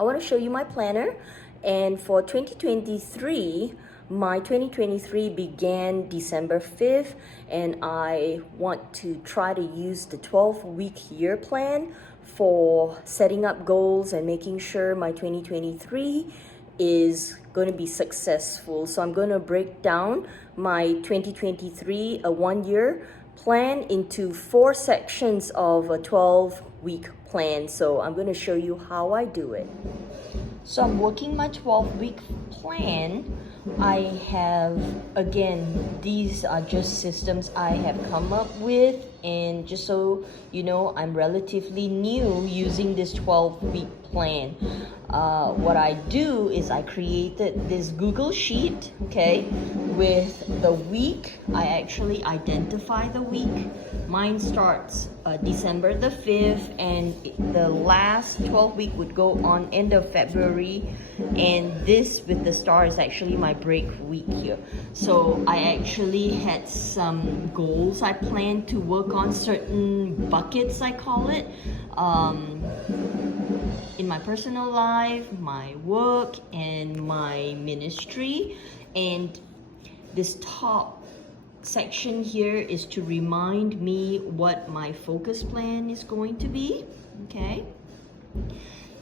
I want to show you my planner. And for 2023, my 2023 began December 5th, and I want to try to use the 12-week year plan for setting up goals and making sure my 2023 is going to be successful. So I'm going to break down my 2023, a 1-year plan, into 4 sections of a 12-week plan. So I'm going to show you how I do it. So I'm working my 12-week plan. I have, again, these are just systems I have come up with, and just so you know, I'm relatively new using this 12-week plan. What I do is I created this Google sheet, okay, with the week. I actually identify the week. Mine starts December the 5th, and the last 12 week would go on end of February, and this with the star is actually my break week here. So I actually had some goals I planned to work on, certain buckets I call it, in my personal life, my work, and my ministry. And this top section here is to remind me what my focus plan is going to be, okay?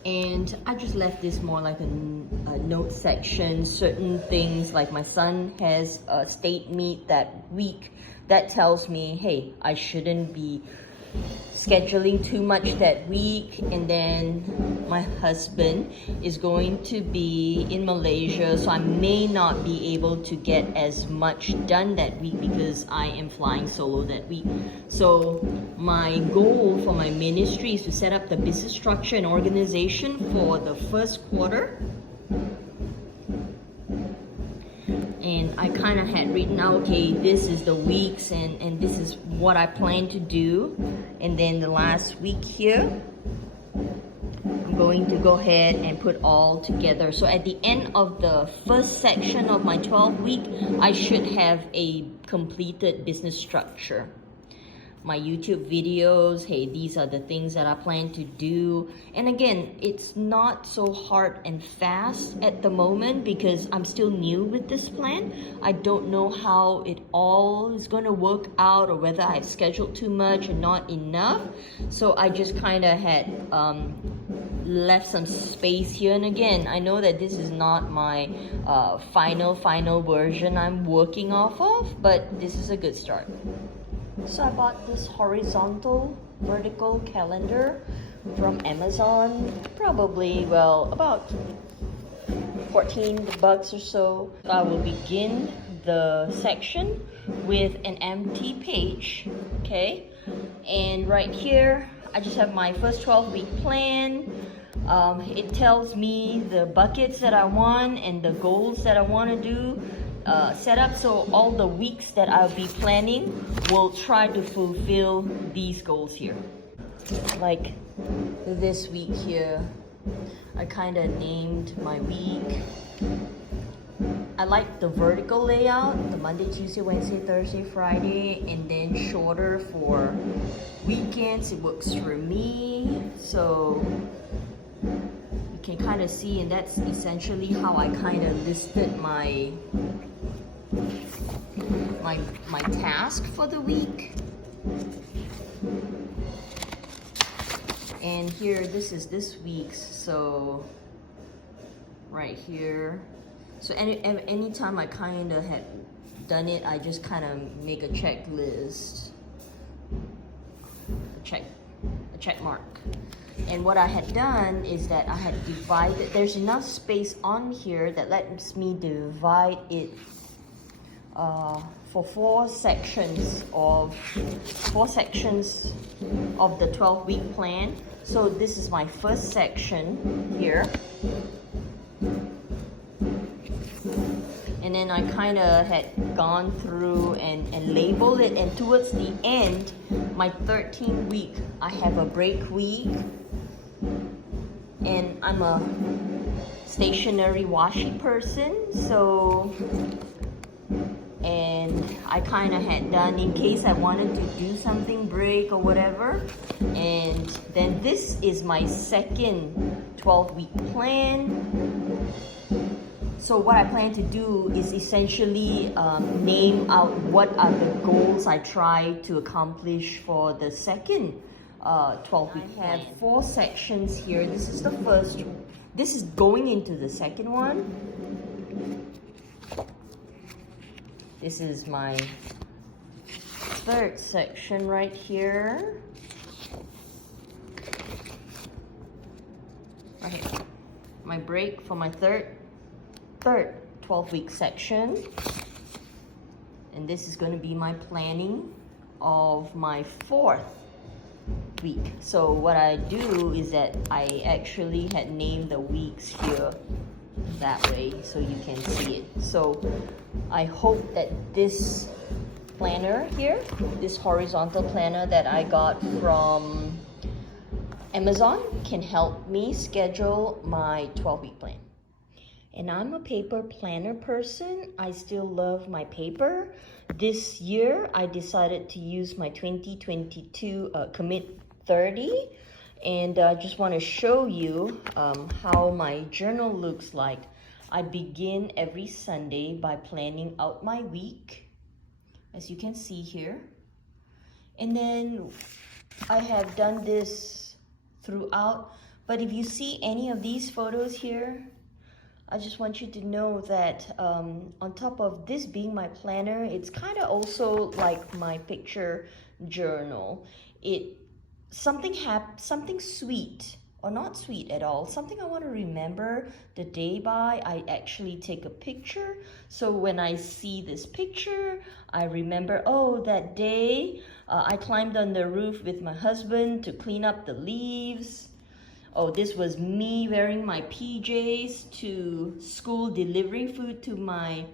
And I just left this more like a note section. Certain things, like my son has a state meet that week, that tells me, hey, I shouldn't be scheduling too much that week. And then my husband is going to be in Malaysia, so I may not be able to get as much done that week because I am flying solo that week. So my goal for my ministry is to set up the business structure and organization for the first quarter. And I kind of had written out, okay, this is the weeks, and this is what I plan to do. And then the last week here, I'm going to go ahead and put all together. So at the end of the first section of my 12-week, I should have a completed business structure. My YouTube videos, hey, these are the things that I plan to do. And again, it's not so hard and fast at the moment because I'm still new with this plan. I don't know how it all is going to work out, or whether I've scheduled too much or not enough. So I just kind of had left some space here. And again, I know that this is not my final version I'm working off of, but this is a good start. So I bought this horizontal vertical calendar from Amazon, probably, well, about $14 or so. I will begin the section with an empty page, okay? And right here, I just have my first 12-week plan. It tells me the buckets that I want and the goals that I want to do. Set up so all the weeks that I'll be planning will try to fulfill these goals here. Like this week here, I kind of named my week. I like the vertical layout, the Monday, Tuesday, Wednesday, Thursday, Friday, and then shorter for weekends. It works for me. So you can kind of see, and that's essentially how I kind of listed my task for the week. And here, this is this week's, so right here. So anytime I kind of had done it, I just kind of make a checklist, a check mark. And what I had done is that I had divided, there's enough space on here that lets me divide it for 4 sections of the 12-week plan. So this is my first section here. And then I kind of had gone through and labeled it, and towards the end, my 13th week, I have a break week. And I'm a stationary washi person, so, and I kind of had done in case I wanted to do something, break or whatever. And then this is my second 12-week plan. So what I plan to do is essentially name out what are the goals I try to accomplish for the second 12-week plan. I have 4 sections here. This is the first. This is going into the second one. This is my third section right here. Okay, my break for my third 12-week section. And this is going to be my planning of my 4th week. So what I do is that I actually had named the weeks here that way so you can see it. So I hope that this planner here, this horizontal planner that I got from Amazon, can help me schedule my 12-week plan. And I'm a paper planner person. I still love my paper. This year, I decided to use my 2022 Commit30. And I just want to show you how my journal looks like. I begin every Sunday by planning out my week, as you can see here. And then I have done this throughout. But if you see any of these photos here, I just want you to know that on top of this being my planner, it's kind of also like my picture journal. Something sweet, or not sweet at all, something I want to remember the day by, I actually take a picture. So when I see this picture, I remember, oh, that day I climbed on the roof with my husband to clean up the leaves. Oh, this was me wearing my PJs to school, delivering food to my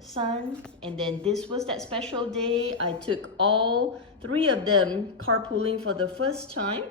son. And then this was that special day. I took all 3 of them carpooling for the first time.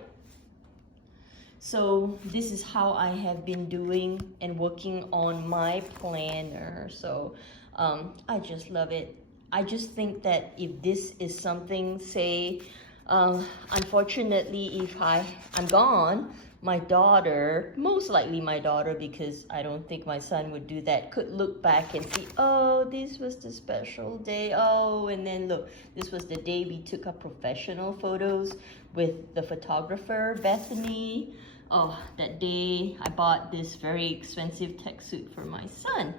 So this is how I have been doing and working on my planner. So I just love it. I just think that if this is something, say, unfortunately, if I'm gone, my daughter, most likely my daughter, because I don't think my son would do that, could look back and see, oh, this was the special day. Oh, and then look, this was the day we took our professional photos with the photographer, Bethany. Oh, that day I bought this very expensive tech suit for my son.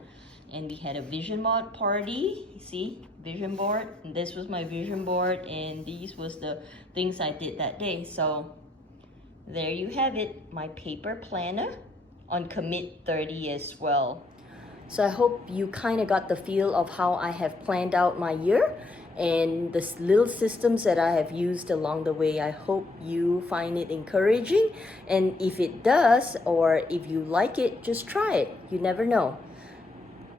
And we had a vision board party. You see, vision board. And this was my vision board, and these was the things I did that day. So there you have it, my paper planner on Commit30 as well. So I hope you kind of got the feel of how I have planned out my year and the little systems that I have used along the way. I hope you find it encouraging. And if it does, or if you like it, just try it. You never know.